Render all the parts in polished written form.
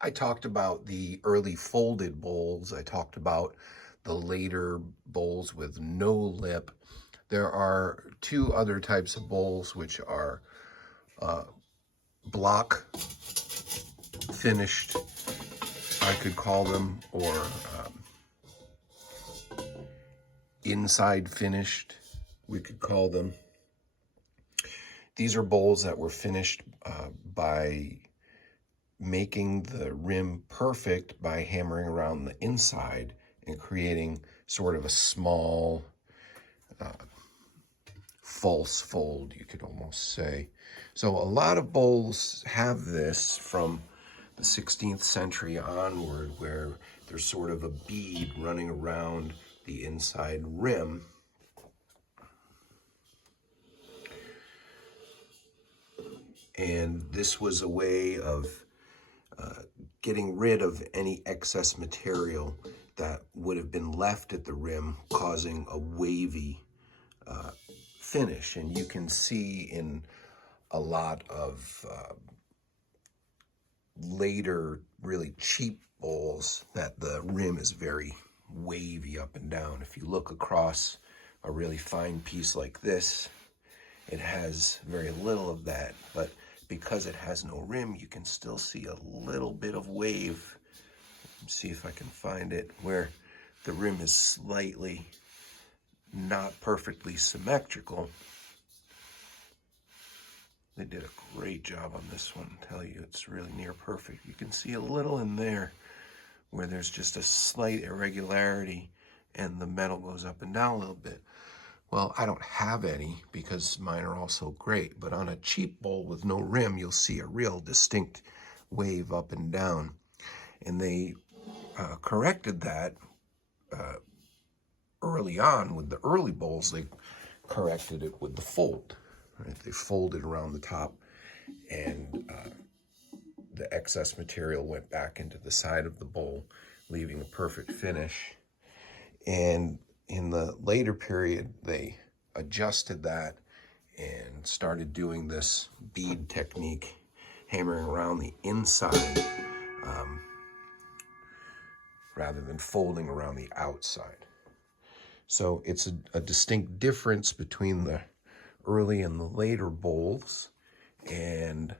I talked about the early folded bowls. I talked about the later bowls with no lip. There are two other types of bowls, which are block finished, I could call them, or inside finished, we could call them. These are bowls that were finished by making the rim perfect by hammering around the inside and creating sort of a small false fold, you could almost say. So a lot of bowls have this from the 16th century onward, where there's sort of a bead running around the inside rim. And this was a way of getting rid of any excess material that would have been left at the rim, causing a wavy finish. And you can see in a lot of later, really cheap bowls that the rim is very wavy up and down. If you look across a really fine piece like this, it has very little of that, but because it has no rim, you can still see a little bit of wave. Let's see if I can find it, where the rim is slightly not perfectly symmetrical. They did a great job on this one. I tell you, it's really near perfect. You can see a little in there where there's just a slight irregularity and the metal goes up and down a little bit. Well, I don't have any because mine are all so great, but on a cheap bowl with no rim, you'll see a real distinct wave up and down. And they corrected that early on with the early bowls. They corrected it with the fold. Right? They folded around the top, and the excess material went back into the side of the bowl, leaving a perfect finish. And in the later period, they adjusted that and started doing this bead technique, hammering around the inside rather than folding around the outside. So it's a distinct difference between the early and the later bowls, and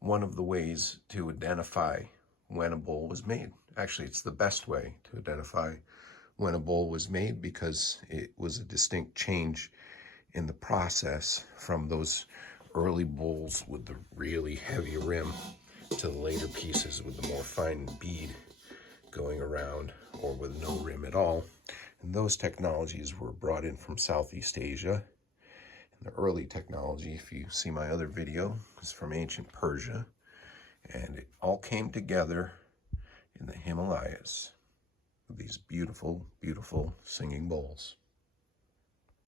one of the ways to identify when a bowl was made. Actually, it's the best way to identify when a bowl was made, because it was a distinct change in the process from those early bowls with the really heavy rim to the later pieces with the more fine bead going around, or with no rim at all. And those technologies were brought in from Southeast Asia. And the early technology, if you see my other video, is from ancient Persia. And it all came together in the Himalayas with these beautiful, beautiful singing bowls.